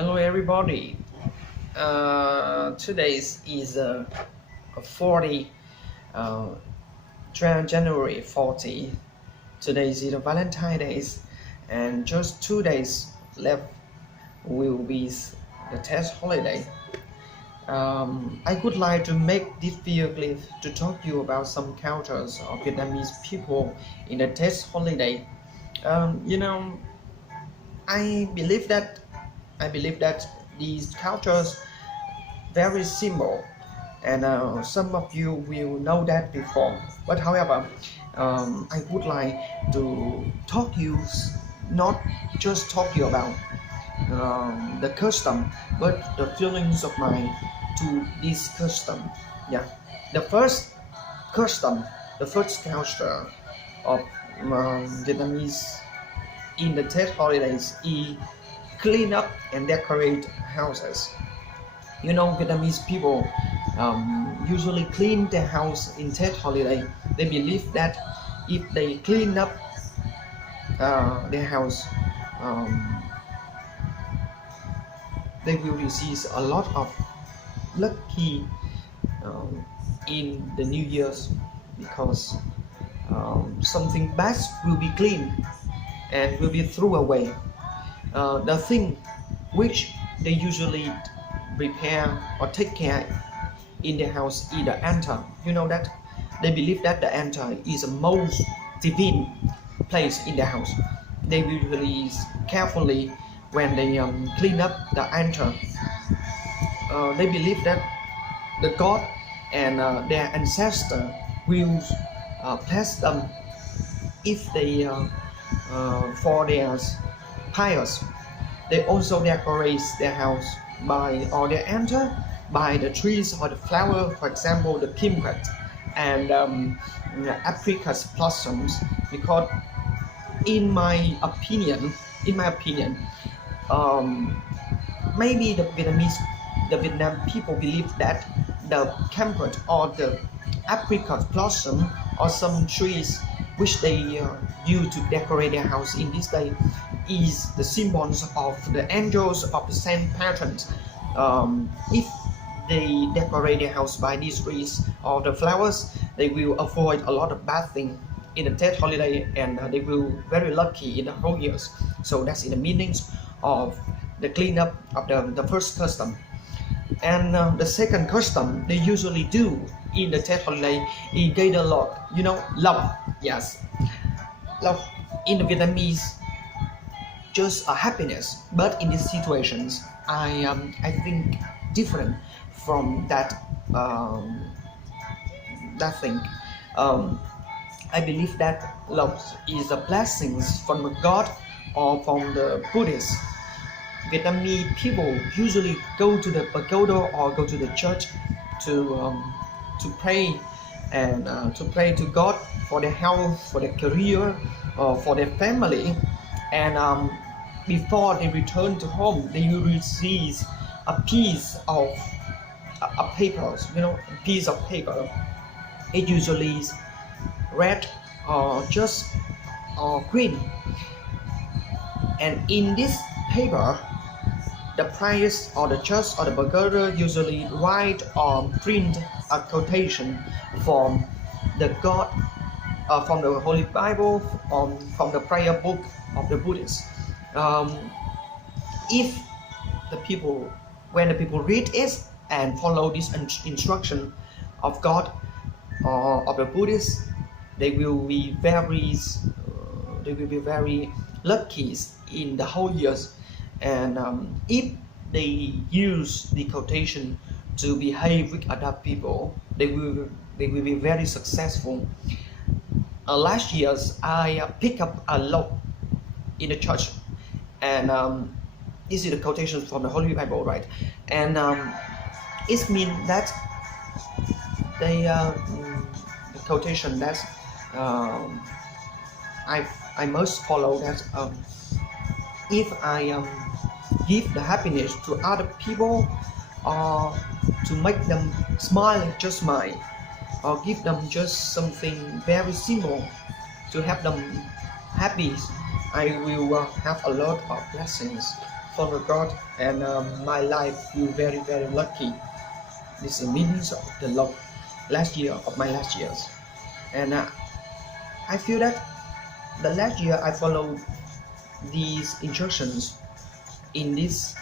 Hello everybody. Today is 40 January 40. Today is Valentine's Day, and just 2 days left will be the test holiday. I would like to make this video clip to talk to you about some cultures of Vietnamese people in the test holiday. I believe that these cultures very simple, and some of you will know that before. But however, I would like to talk you, not just talk you about the custom, but the feelings of mine to this custom. Yeah, the first custom, the first culture of Vietnamese in the Tết holidays is clean up and decorate houses. Vietnamese people usually clean their house in Tết holiday. They believe that if they clean up their house, they will receive a lot of lucky in the New Year's, because something bad will be clean and will be thrown away. The thing which they usually prepare or take care in the house is the altar. You know that they believe that the altar is the most divine place in the house. They usually carefully when they clean up the altar. They believe that the God and their ancestor will bless them if they for their pious. They also decorate their house by or their altar by the trees or the flower, for example the kumquat and apricot blossoms, because in my opinion, maybe the Vietnam people believe that the kumquat or the apricot blossom or some trees which they use to decorate their house in this day is the symbols of the angels of the saint patrons. If they decorate their house by these trees or the flowers, they will avoid a lot of bad things in the Tết holiday, and they will very lucky in the whole years. So that's in the meanings of the cleanup of the first custom. And the second custom they usually do in the Tết holiday is gather love. Love. Yes, love in the Vietnamese just a happiness, but in these situations I think different from that thing. I believe that love is a blessings from God or from the Buddhists. Vietnamese people usually go to the pagoda or go to the church to pray and to pray to God for their health, for their career, or for their family. And before they return to home, they will receive a piece of a paper, a piece of paper. It usually is red or just green, and in this paper the priest or the church or the pagoda usually write or print a quotation from the God, from the Holy Bible, from the prayer book of the Buddhists. If when the people read it and follow this instruction of God or of the Buddhists, they will be very lucky in the whole years. And if they use the quotation to behave with other people, they will be very successful. Last years I picked up a lot in the church, and this is the quotation from the Holy Bible, right? And it means that the quotation that I must follow that if I give the happiness to other people, or to make them smile, just smile, or give them just something very simple to have them happy, I will have a lot of blessings follow God, and my life feel very lucky. This is means of the last year of my last years, and I feel that the last year I followed these instructions in this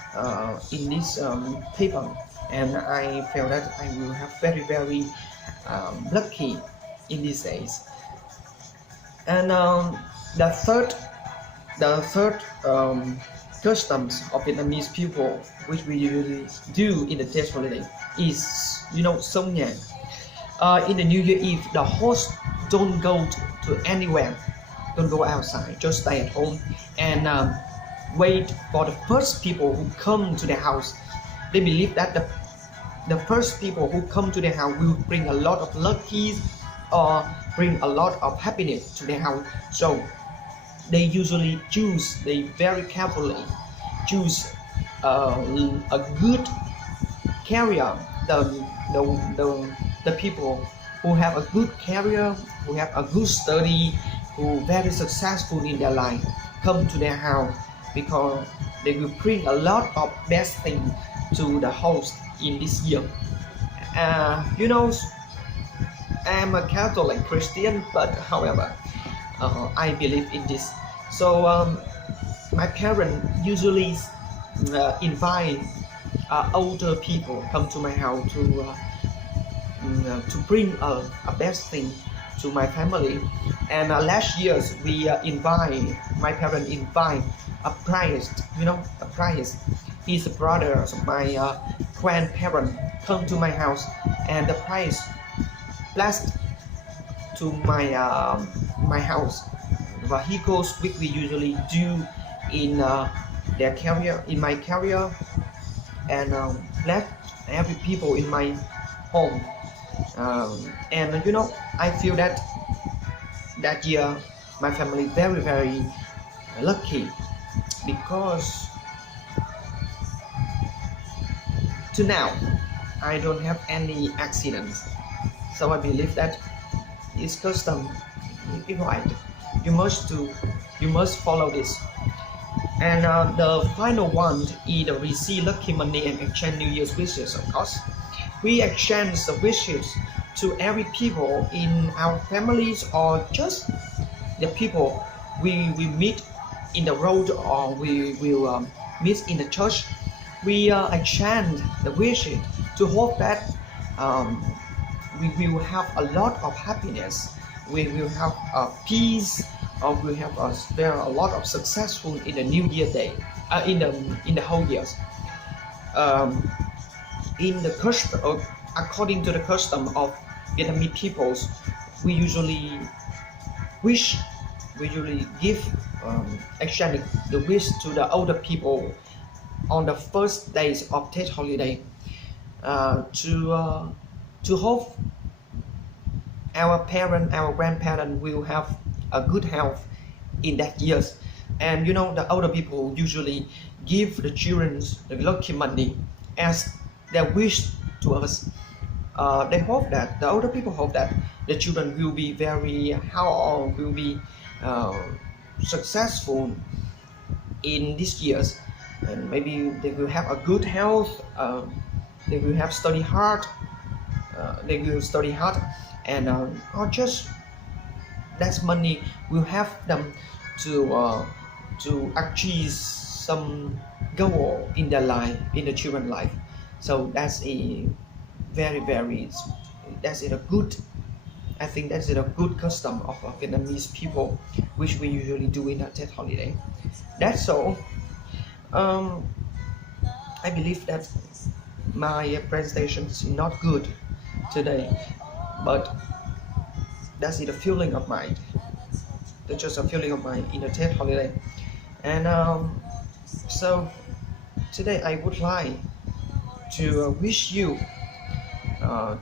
paper, and I felt that I will have very lucky in these days. And the third customs of Vietnamese people, which we usually do in the Tết holiday, is sông nhạc. In the New Year Eve, the host don't go to anywhere, don't go outside, just stay at home and wait for the first people who come to the house. They believe that the first people who come to the house will bring a lot of lucky or bring a lot of happiness to the house. So they usually they very carefully choose a good career. The people who have a good career, who have a good study, who very successful in their life, come to their house because they will bring a lot of best things to the host in this year. I'm a Catholic Christian, but however, I believe in this. So my parents usually invite older people come to my house to bring a best thing to my family. And last years my parents invite a priest. A priest. He's a brother of my grandparent come to my house, and the priest blessed to my house. What he goes which we usually do in their career, in my career, and bless every people in my home. And I feel that year my family very lucky, because to now I don't have any accidents. So I believe that this custom is right. You must follow this. And the final one is the receive lucky money and exchange New Year's wishes. Of course, we exchange the wishes to every people in our families, or just the people we meet in the road, or we will meet in the church. We exchange the wishes to hope that we will have a lot of happiness, we will have peace, or we will have a lot of successful in the New Year day, in the whole years. In the custom, according to the custom of Vietnamese peoples, we usually give exchange the wish to the older people on the first days of Tết holiday, to hope our grandparents will have a good health in that years. And the older people usually give the children the lucky money as their wish to us. They hope that the older people hope that the children will be will be successful in these years, and maybe they will have a good health. They will have study hard. And or just that money will have them to achieve some goal in their life, in the children's life. So that's a good, I think that's a good custom of Vietnamese people, which we usually do in a Tết holiday. That's all. I believe that my presentation is not good today, but that's the feeling of mine. That's just a feeling of mine in a Tết holiday. And so today I would like to wish you,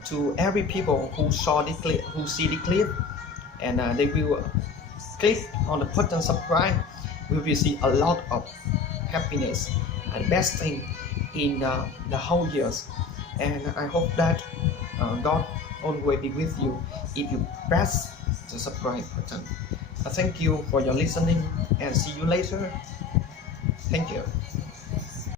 to every people who see the clip, and they will click on the button subscribe, we will see a lot of happiness and best thing in the whole years. And I hope that God always be with you if you press the subscribe button. Thank you for your listening, and see you later.